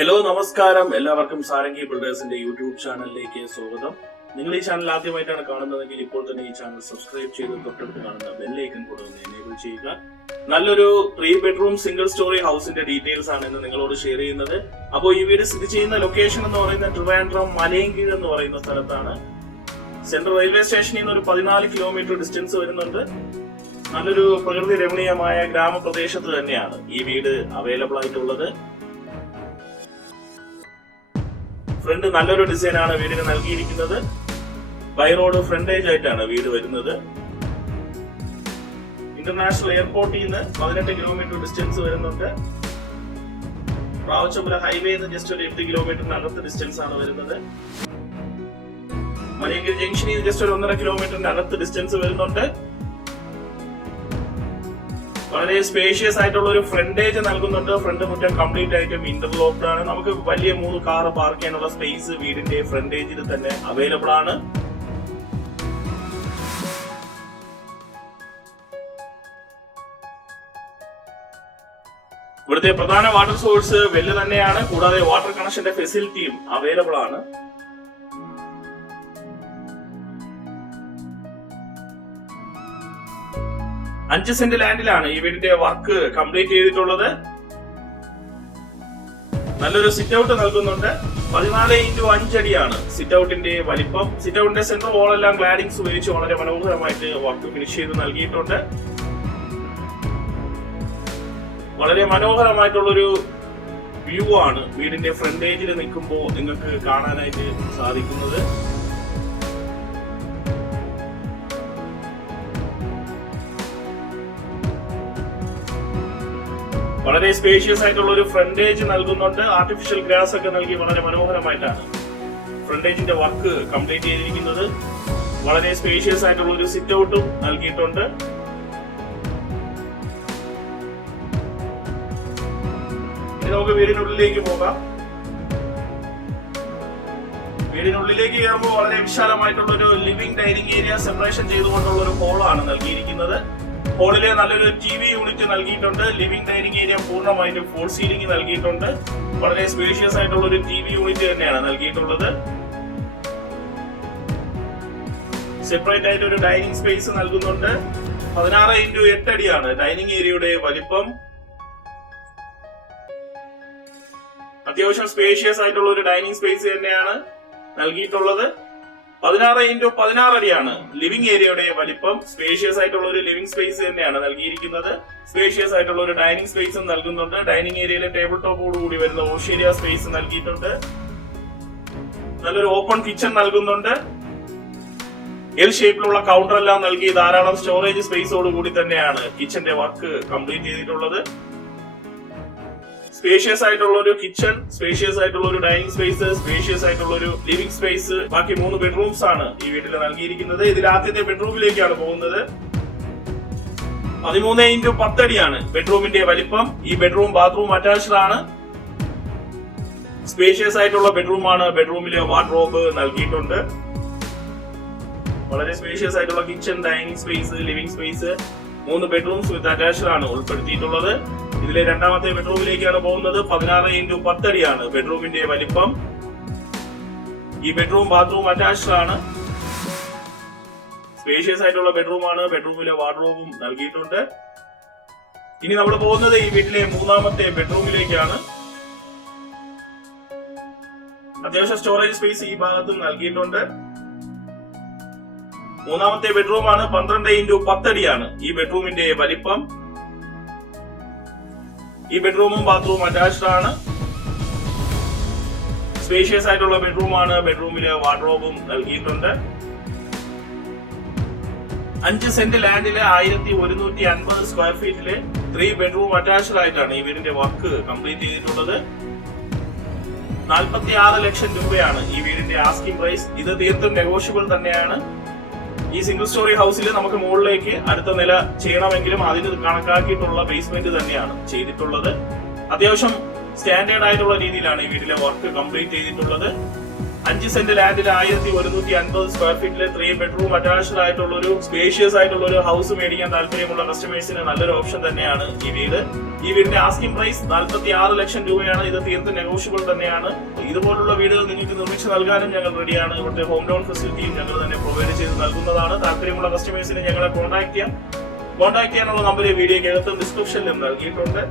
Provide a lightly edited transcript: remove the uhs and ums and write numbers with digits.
Hello നമസ്കാരം, എല്ലാവർക്കും Sarangi ബിൽഡേഴ്സിന്റെ YouTube ചാനലിലേക്ക് സ്വാഗതം. നിങ്ങൾ ഈ ചാനൽ ആദ്യമായിട്ടാണ് കാണുന്നതെങ്കിൽ ഇപ്പോൾ തന്നെ ഈ ചാനൽ സബ്സ്ക്രൈബ് ചെയ്ത് തൊട്ടടുത്ത് കാണുന്ന ബെല്ലൈക്കൺ കൂടെ ഒന്ന് എനേബിൾ ചെയ്യുക. നല്ലൊരു 3 ബെഡ്റൂം സിംഗിൾ സ്റ്റോറി ഹൗസിന്റെ ഡീറ്റെയിൽസ് ആണ് ഇന്ന് നിങ്ങളോട് ഷെയർ ചെയ്യുന്നത്. അപ്പോൾ ഈ വീട് സ്ഥിതി ചെയ്യുന്ന ലൊക്കേഷൻ എന്ന് പറയുന്നത് ട്രിവാൻഡ്രം മലയൻകീഴ് എന്ന് പറയുന്ന സ്ഥലത്താണ്. സെൻട്രൽ റെയിൽവേ സ്റ്റേഷനിൽ നിന്ന് ഒരു 14 കിലോമീറ്റർ ഡിസ്റ്റൻസ് വരുന്നുണ്ട്. നല്ലൊരു പ്രകൃതി രമണീയമായ ഗ്രാമപ്രദേശത്ത് തന്നെയാണ് ഈ വീട് അവൈലബിൾ ആയിട്ടുള്ളത്. ഫ്രണ്ട് നല്ലൊരു ഡിസൈൻ ആണ് വീടിന് നൽകിയിരിക്കുന്നത്. ബൈ റോഡ് ഫ്രണ്ടേജ് ആയിട്ടാണ് വീട് വരുന്നത്. ഇന്റർനാഷണൽ എയർപോർട്ടിൽ നിന്ന് 18 കിലോമീറ്റർ ഡിസ്റ്റൻസ് വരുന്നുണ്ട്. റാവച്ചമ്പല ഹൈവേയിൽ നിന്ന് ജസ്റ്റ് ഒരു 8 കിലോമീറ്ററിനകത്ത് ഡിസ്റ്റൻസ് ആണ് വരുന്നത്. മലയൻകീഴ് ജംഗ്ഷനിൽ നിന്ന് ജസ്റ്റ് ഒരു 1.5 കിലോമീറ്ററിന്റെ അകത്ത് ഡിസ്റ്റൻസ് വരുന്നുണ്ട്. വളരെ സ്പേഷ്യസ് ആയിട്ടുള്ള ഒരു ഫ്രണ്ടേജ് നൽകുന്നുണ്ട്. ഫ്രണ്ട് മുറ്റം കംപ്ലീറ്റ് ആയിട്ടും ഇന്റർലോക്ഡ് ആണ്. നമുക്ക് വലിയ 3 കാർ പാർക്ക് ചെയ്യാനുള്ള സ്പേസ് വീടിന്റെ ഫ്രണ്ടേജിൽ തന്നെ അവൈലബിൾ ആണ്. ഇവിടുത്തെ പ്രധാന വാട്ടർ സോഴ്സ് വെല്ല് തന്നെയാണ്. കൂടാതെ വാട്ടർ കണക്ഷന്റെ ഫെസിലിറ്റിയും അവൈലബിൾ ആണ്. അഞ്ച് സെന്റ് ലാൻഡിലാണ് ഈ വീടിന്റെ വർക്ക് കംപ്ലീറ്റ് ചെയ്തിട്ടുള്ളത്. നല്ലൊരു സിറ്റ് ഔട്ട് നൽകുന്നുണ്ട്. 14x5 അടിയാണ് സിറ്റ് ഔട്ടിന്റെ വലിപ്പം. സിറ്റ് ഔട്ടിന്റെ സെന്റർ വാൾ എല്ലാം ഗ്ലാഡിങ്സ് ഉപയോഗിച്ച് വളരെ മനോഹരമായിട്ട് വർക്ക് ഫിനിഷ് ചെയ്ത് നൽകിയിട്ടുണ്ട്. വളരെ മനോഹരമായിട്ടുള്ളൊരു വ്യൂ ആണ് വീടിന്റെ ഫ്രണ്ടേജിൽ നിൽക്കുമ്പോൾ നിങ്ങൾക്ക് കാണാനായിട്ട് സാധിക്കുന്നത്. വളരെ സ്പേഷ്യസ് ആയിട്ടുള്ള ഒരു ഫ്രണ്ടേജ് നൽകുന്നുണ്ട്. ആർട്ടിഫിഷ്യൽ ഗ്രാസ് ഒക്കെ നൽകി വളരെ മനോഹരമായിട്ടാണ് ഫ്രണ്ടേജിന്റെ വർക്ക് കംപ്ലീറ്റ് ചെയ്തിരിക്കുന്നത്. വളരെ സ്പേഷ്യസ് ആയിട്ടുള്ള ഒരു സിറ്റ് ഔട്ടും നൽകിയിട്ടുണ്ട്. ഇനി നമുക്ക് വീടിനുള്ളിലേക്ക് പോകാം. വീടിനുള്ളിലേക്ക് കയറുമ്പോൾ വളരെ വിശാലമായിട്ടുള്ള ഒരു ലിവിംഗ് ഡൈനിങ് ഏരിയ സെപ്പറേഷൻ ചെയ്തുകൊണ്ടുള്ള ഒരു ഹോളാണ് നൽകിയിരിക്കുന്നത്. ഹോളിലെ നല്ലൊരു TV യൂണിറ്റ് നൽകിയിട്ടുണ്ട്. ലിവിംഗ് ഡൈനിങ് ഏരിയ പൂർണ്ണമായിട്ട് ഫോൾ സീലിംഗ് നൽകിയിട്ടുണ്ട്. വളരെ സ്പേഷ്യസ് ആയിട്ടുള്ള ഒരു TV യൂണിറ്റ് തന്നെയാണ് നൽകിയിട്ടുള്ളത്. സെപ്പറേറ്റ് ആയിട്ട് ഒരു ഡൈനിങ് സ്പേസ് നൽകുന്നുണ്ട്. 16x8 അടിയാണ് ഡൈനിങ് ഏരിയയുടെ വലിപ്പം. അത്യാവശ്യം സ്പേഷ്യസ് ആയിട്ടുള്ള ഒരു ഡൈനിങ് സ്പേസ് തന്നെയാണ് നൽകിയിട്ടുള്ളത്. 16x16 അടിയാണ് ലിവിംഗ് ഏരിയയുടെ വലിപ്പം. സ്പേഷ്യസ് ആയിട്ടുള്ള ഒരു ലിവിംഗ് സ്പേസ് തന്നെയാണ് നൽകിയിരിക്കുന്നത്. സ്പേഷ്യസ് ആയിട്ടുള്ള ഒരു ഡൈനിങ് സ്പേസും നൽകുന്നുണ്ട്. ഡൈനിങ് ഏരിയയിലെ ടേബിൾ ടോപ്പോട് കൂടി വരുന്ന ഓഷേരിയ സ്പേസ് നൽകിയിട്ടുണ്ട്. നല്ലൊരു ഓപ്പൺ കിച്ചൺ നൽകുന്നുണ്ട്. എൽ ഷേപ്പിലുള്ള കൗണ്ടർ എല്ലാം നൽകി ധാരാളം സ്റ്റോറേജ് സ്പേസോട് കൂടി തന്നെയാണ് കിച്ചന്റെ വർക്ക് കംപ്ലീറ്റ് ചെയ്തിട്ടുള്ളത്. സ്പേഷ്യസ് ആയിട്ടുള്ള ഒരു കിച്ചൺ, സ്പേഷ്യസ് ആയിട്ടുള്ള ഒരു ഡൈനിങ് സ്പേസ്, സ്പേഷ്യസ് ആയിട്ടുള്ള ഒരു ലിവിംഗ് സ്പേസ്, ബാക്കി 3 ബെഡ്റൂംസ് ആണ് ഈ വീട്ടിൽ നൽകിയിരിക്കുന്നത്. ഇതിൽ ആദ്യത്തെ ബെഡ്റൂമിലേക്കാണ് പോകുന്നത്. 13x10 അടിയാണ് ബെഡ്റൂമിന്റെ വലിപ്പം. ഈ ബെഡ്റൂം ബാത്റൂം അറ്റാച്ച്ഡ് ആണ്. സ്പേഷ്യസ് ആയിട്ടുള്ള ബെഡ്റൂമാണ്. ബെഡ്റൂമിലെ വാർഡ്രോബ് നൽകിയിട്ടുണ്ട്. വളരെ സ്പേഷ്യസ് ആയിട്ടുള്ള kitchen, dining space, living space, 3 bedrooms വിത്ത് അറ്റാച്ച്ഡ് ആണ് ഉൾപ്പെടുത്തിയിട്ടുള്ളത്. ഇതിലെ രണ്ടാമത്തെ ബെഡ്റൂമിലേക്കാണ് പോകുന്നത്. 16x10 അടിയാണ് ബെഡ്റൂമിന്റെ വലിപ്പം. ഈ ബെഡ്റൂം ബാത്റൂം അറ്റാച്ച്ഡ് ആണ്. സ്പേഷ്യസ് ആയിട്ടുള്ള ബെഡ്റൂമാണ്. ബെഡ്റൂമിലെ വാർഡ്രോബും നൽകിയിട്ടുണ്ട്. ഇനി നമ്മൾ പോകുന്നത് ഈ വീട്ടിലെ മൂന്നാമത്തെ ബെഡ്റൂമിലേക്കാണ്. അത്യാവശ്യം സ്റ്റോറേജ് സ്പേസ് ഈ ഭാഗത്തും നൽകിയിട്ടുണ്ട്. മൂന്നാമത്തെ ബെഡ്റൂമാണ്. 12x10 അടിയാണ് ഈ ബെഡ്റൂമിന്റെ വലിപ്പം. ഈ ബെഡ്റൂമും ബാത്റൂം അറ്റാച്ച്ഡ് ആണ്. സ്പേഷ്യസ് ആയിട്ടുള്ള ബെഡ്റൂമാണ്. ബെഡ്റൂമിലെ വാർഡ്രോബും നൽകിയിട്ടുണ്ട്. 5 സെന്റ് ലാൻഡിലെ 1150 സ്ക്വയർ ഫീറ്റിലെ 3 ബെഡ്റൂം അറ്റാച്ച്ഡ് ആയിട്ടാണ് ഈ വീടിന്റെ വർക്ക് കംപ്ലീറ്റ് ചെയ്തിട്ടുള്ളത്. 46 ലക്ഷം രൂപയാണ് ഈ വീടിന്റെ ആസ്കിംഗ് പ്രൈസ്. ഇത് തീർത്തും നെഗോഷ്യബിൾ തന്നെയാണ്. ഈ സിംഗിൾ സ്റ്റോറി ഹൗസിൽ നമുക്ക് മുകളിലേക്ക് അടുത്ത നില ചെയ്യണമെങ്കിലും അതിന് കണക്കാക്കിയിട്ടുള്ള ബേസ്മെന്റ് തന്നെയാണ് ചെയ്തിട്ടുള്ളത്. അത്യാവശ്യം സ്റ്റാൻഡേർഡ് ആയിട്ടുള്ള രീതിയിലാണ് ഈ വീട്ടിലെ വർക്ക് കംപ്ലീറ്റ് ചെയ്തിട്ടുള്ളത്. 5 സെന്റ് ലാൻഡിൽ 1150 സ്ക്വയർ ഫീറ്റിലെ 3 ബെഡ്റൂം അറ്റാച്ച്ഡ് ആയിട്ടുള്ള ഒരു സ്പേഷ്യസ് ആയിട്ടുള്ള ഒരു ഹൗസ് മേടിക്കാൻ താല്പര്യമുള്ള കസ്റ്റമേഴ്സിന് നല്ലൊരു ഓപ്ഷൻ തന്നെയാണ് ഈ വീട്. ഈ വീടിന്റെ ആസ്കിംഗ് പ്രൈസ് 46 ലക്ഷം രൂപയാണ്. ഇത് തീർത്തും നെഗോഷ്യബിൾ തന്നെയാണ്. ഇതുപോലുള്ള വീടുകൾ നിങ്ങൾക്ക് നിർമ്മിച്ചു നൽകാനും ഞങ്ങൾ റെഡിയാണ്. ഇവിടുത്തെ ഹോം ലോൺ ഫെസിലിറ്റിയും ഞങ്ങൾ തന്നെ പ്രൊവൈഡ് ചെയ്ത് നൽകുന്നതാണ്. താല്പര്യമുള്ള കസ്റ്റമേഴ്സിനെ ഞങ്ങളെ കോൺടാക്ട് ചെയ്യാനുള്ള നമ്പർ വീഡിയോയ്ക്കകത്തും ഡിസ്ക്രിപ്ഷനിലും നൽകിയിട്ടുണ്ട്.